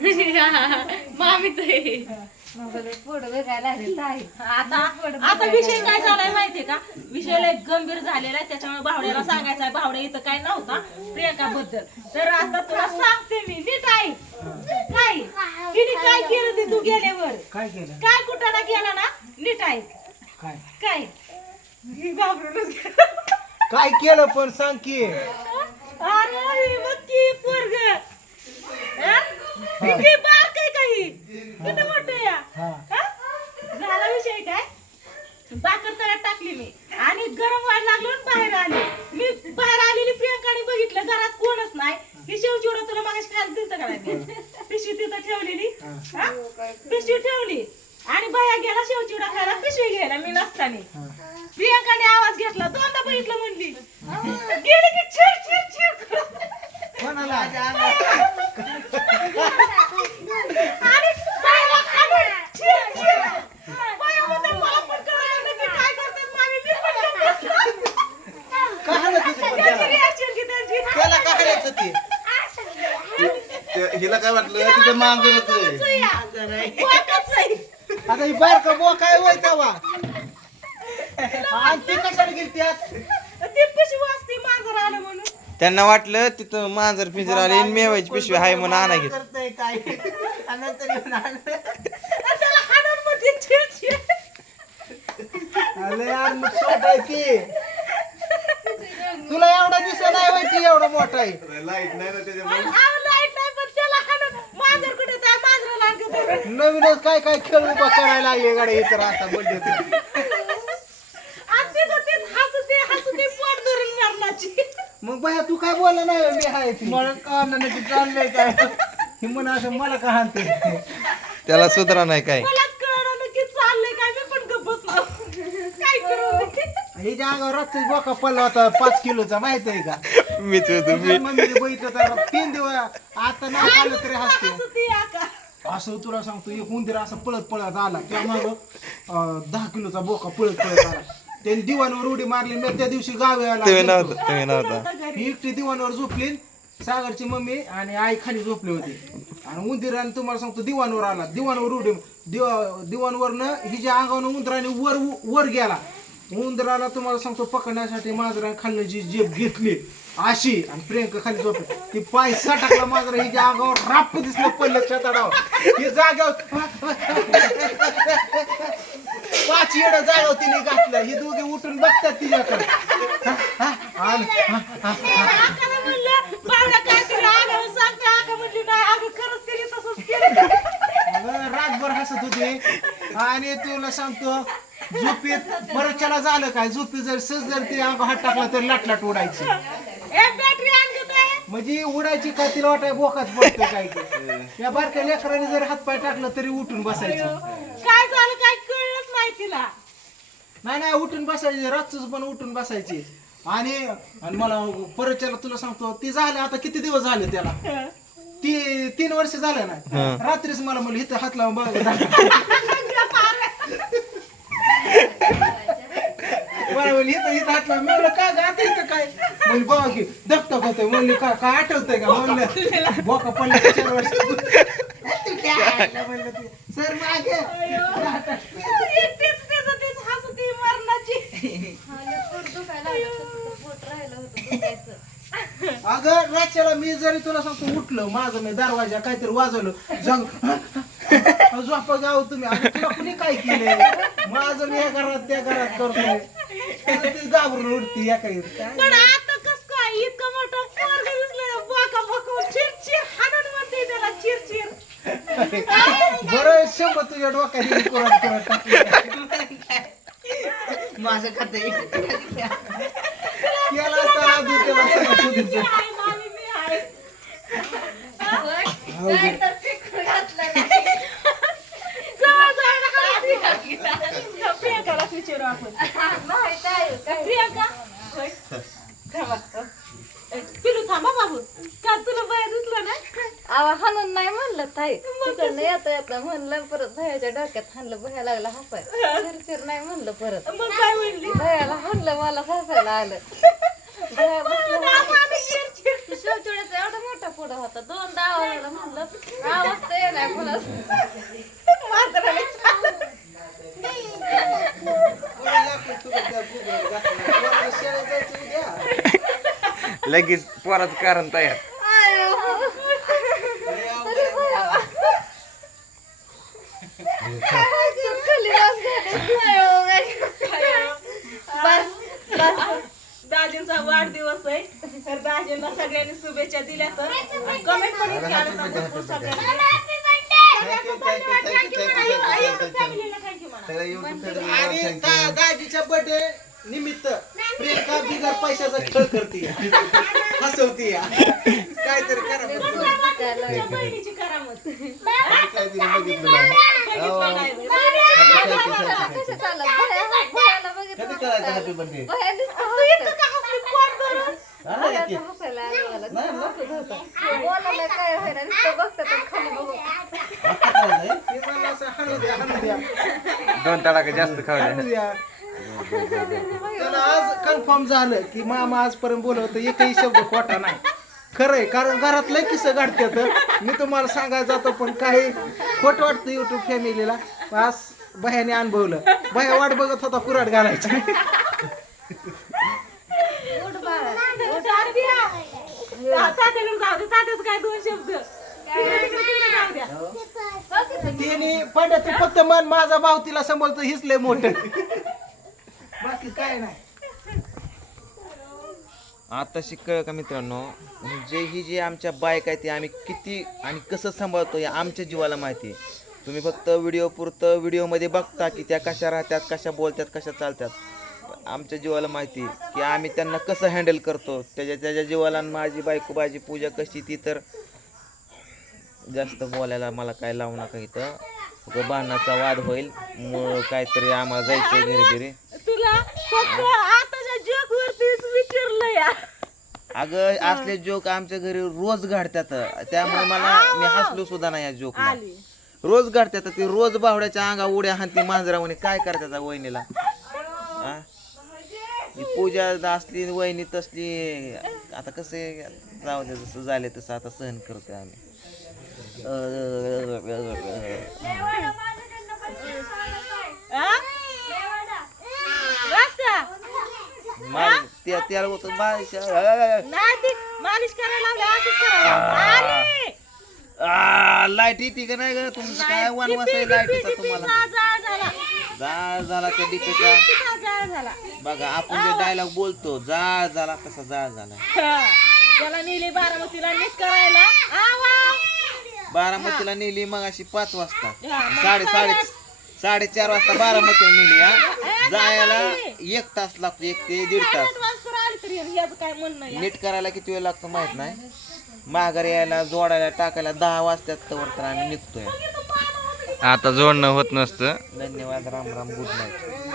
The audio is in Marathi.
मामीच आहे. आता आता विषय काय झालाय माहितीये का? विषय लय गंभीर झालेला आहे त्याच्यामुळे भावड्याला सांगायचा आहे भावड्या इथं काय नव्हता प्रियंका बद्दल तर आता तुला सांगते मी नीट आई काय? तिने काय केलं ते तू गेल्यावर? काय केलं? काय कुठं गेला ना? नीट आहे काय? काय? घाबरूनच गेला. काय केलं पण सांग की अरे हे बघ की पोरग बारक आहे काही किती मोठं या? हा. हा? झाला विषय काय? बाकर तळ्यात टाकली मी. आणि गरम व्हायला लागलो आणि बाहेर आले. मी बाहेर आलेली प्रियंकाने बघितलं. घरात कोणच नाही. ही शेवचिवडा तुला मागाशी खायला दिलतं का नाही पिशवी तिथं ठेवलेली. हा? पिशवी ठेवली. आणि बाया गेला शेवचिवडा खायला. पिशवी घ्यायला मी नसताना. प्रियंकाने आवाज घेतला. दोनदा बघितलं म्हणली. गेली की चिर चिर चिर करत. कोणाला हिला काय वाटलं? तिथं मांजरच. आता ही बारका बुवा काय वय तेव्हा. आणि ती कशाला गेली त्यात ती पिशवी वाजते मांजर आलं म्हणून. त्यांना वाटलं तिथं मांजर पिंजर आले आणि मेवायची पिशवी हाय म्हणून आणा घेत करतंय काय? आणि आणलं. आणि त्याला. अरे यार मग छोटा आहे की. तुला एवढा दिसत नाही माहिती एवढा मोठा आहे. लाइट नाही ना त्याच्यामुळे. आणि आव लाइट नाही पण त्याला हाणून मांजर कुठे त्या मांजराला आणलं नवीनच काय काय खेळ उभा करायला लागले गाड्या इतर आता बड्डे आणि तिथं तीच हसते हसते पोट धरून मरणाची मग बाया तू काय बोलला नाही मी आहे ती? मला का नाही चाललंय काय? हे म्हणा असं मला का हाणते? त्याला सुधरा नाही काय. मलाच कळलं नाही की चाललंय काय मी पण गप्प बसलो. काय करू? मी? हे ज्या अंगावर रात्री बोका पडला होता पाच किलोचा माहीत आहे का? मीच होतो मी मम्मीने बघितलं तर तीन दिवस आता नाही खाल्लं तरी हसते. का असं तुला सांगतो एक उंदीर असं पळत पळत आला किंवा मग दहा किलोचा बोका पळत पळत आला. त्याने दिवाणवर उडी मारली मी त्या दिवशी गावी तुम्ही आला नव्हता तुम्ही नव्हता. ही एकटी दिवाणवर झोपली सागरची मम्मी आणि आई खाली झोपली होती. आणि उंदीराने तुम्हाला सांगतो दिवाणवर आला. दिवाणवर उडी दिवा दिवाणवरनं हिच्या अंगावर उंदराने वर वर गेला उंदराला तुम्हाला सांगतो पकडण्यासाठी मांजराने खाल्लं जी जेब घेतली अशी आणि प्रियंका खाली झोपली. ती पाय टाकला मांजरा हिच्या अंगावर राप दिसलं पडलं छताडावर हे जाग्यावर पाच येड जागाव तिने घातलं. ही दोघे उठून बघतात तिच्याकडे. अगं रातभर हसत होते. आणि तुला सांगतो झोपेत बरंचला झालं काय? झोपेत जर सहज जर ती अंग हात टाकला तर लाट लाट उडायची ए बॅटरी आणलं काय म्हणजे उडायची काय तिला वाटाय बोकाच पडतो काय ते. या बारक्या लेकराने जर हातपाय टाकलं तरी उठून बसायची. काय झालं काय कळलंच नाही तिला. नाही नाही उठून बसायची. रातच पण उठून बसायची. आणि आणि मला परतच्याला तुला सांगतो ती झाले आता किती दिवस झाले त्याला? ती तीन वर्ष झालं ना? रात्रीच मला म्हणलं इथं हात लावून बघा. बरं म्हणली इथं इथं हात लावून मी म्हणलं काय इथं म्हणली की धकधक होतंय म्हणली काय काय आठवतंय का? म्हणलं बोका पडलं चार वर्ष. तू काय आलं म्हणलं ते. सर मागे. एकटीच तिचं तीच हसती मरणाची. अगं रातच्याला मी जरी तुला सांगतो उठलो माझं मी दरवाजा काहीतरी वाजवलं जग. झोपा जाऊ तुम्ही. अगं तुला कुणी काय केलंय? माझं मी या घरात त्या घरात करतोय. ती घाबरून उठती या काही पण आता कस काय इतकं मोठं पोरग दिसलं बाका बाका चिर चिर हाणून म्हणते त्याला चिर चिर. बरं शंभर तुझ्या डोक्यात कुराट कुराट टाकली. माझं खाते याला असं आधी त्याला सगळं मी सुधीचं. आहे मामी मी आहे. जवळ जायला हसती. प्रियंकालाच विचारू आपण. प्रियंका. थांबा. ए, पिलू थांबा बाबू. का तुला बाहेर दिसलं ना आवा हाणून नाही म्हणलं ताई. तिकडनं येता येता म्हणलं परत भयाच्या डोक्यात हाणलं भया लागला हसाय चिरचिर नाही म्हणलं परत. मग काय म्हणली? भयाला हाणलं मला हसायला आलं. भया शेवचोड्याचा एवढा मोठा पुढं होता. दोन आवाजाला म्हणलं. आवाज तर येणार कुणाच. लगेच पोराचं कारण तयार. बस बस दाजींचा वाढदिवस आहे. तर दाजींना सगळ्यांनी शुभेच्छा दिल्या तर. कमेंट पण इतके आले भरपूर सगळ्यांनी. दाजीच्या बर्थडे निमित्त. प्रियंका बिगर पैशाचा खेळ करते हसवती काहीतरी करा बहिणीची करामत बघितलं नाही कधी करायचं हॅपी बर्थडे तू मला. हे असं हाणू द्या, हाणू द्या, दोन तडाखे जास्त खावले हाणू द्या. त्याला आज कन्फर्म झालं की मामा आजपर्यंत बोलवत एकही शब्द खोटा नाही. खरंय कारण घरात लय किस्से घडतात मी तुम्हाला सांगायला जातो पण काही खोट वाटतं युट्यूब फॅमिलीला आज भयाने अनुभवलं. भया वाट बघत होता कुराट घालायची. द्या. तिने पांड्या तू फक्त मन माझा भाव तिला समोरचं हिच लय मोठं. काय नाही. आता शिकळ का मित्रांनो? म्हणजे ही जी आमच्या बाईक आहे ती आम्ही किती आणि कसं सांभाळतो हे आमच्या जीवाला माहिती आहे. तुम्ही फक्त व्हिडिओ पुरतं व्हिडिओमध्ये बघता की त्या कशा राहतात कशा बोलतात कशा चालतात. आमच्या जीवाला माहिती की आम्ही त्यांना कसं हँडल करतो त्याच्या त्याच्या जीवाला आणि माझी बायको माझी पूजा कशी ती तर जास्त बोलायला मला काय लावू नका इथं. बाणाचा वाद होईल मग काहीतरी आम्हाला जायचं घरी घरी फक्त आताच्या जग वरतीच विचारलं या अगं असले जोक आमच्या घरी रोज घडतात. त्यामुळे मला मी हसलो सुद्धा नाही या जोक आली. रोज घडतात ते रोज बावड्याच्या अंगा उड्या हाणती मांजरावणी. काय करतात वहिनीला? आ? ही पूजा असली वहिनी तसली. आता कसे जाऊ दे जसं झाले तसं आता सहन करतोय आम्ही? बस का? त्याला होतं बाईच्या- नाही ती मालिश करायला लावली असंच करायला आली. आ, लाइट येते का नाही ग? तुमचं काय वन वास आहे लाईटीचा तुम्हाला? जा- जाळ झाला. जाळ झाला त्या डिपेचा किती जाळ झाला. बघा आपण जे डायलॉग बोलतो जाळ झाला कसा जाळ झाला. हा. त्याला नेली बारामतीला नीट करायला. आवा बारामतीला नेली मग अशी पाच वाजता. हा, मग साडे साडे साडेचार वाजता बारामतीला नेली हा. जायला एक तास लागतो एक ते दीड तास. वाजता काय म्हणणं आहे? नीट करायला किती वेळ लागतो माहीत नाही. माघारी यायला जोडायला टाकायला दहा वाजतात तर तर आम्ही निघतोय. आता जोडणं होत नसतं. धन्यवाद राम राम गुड नाईट.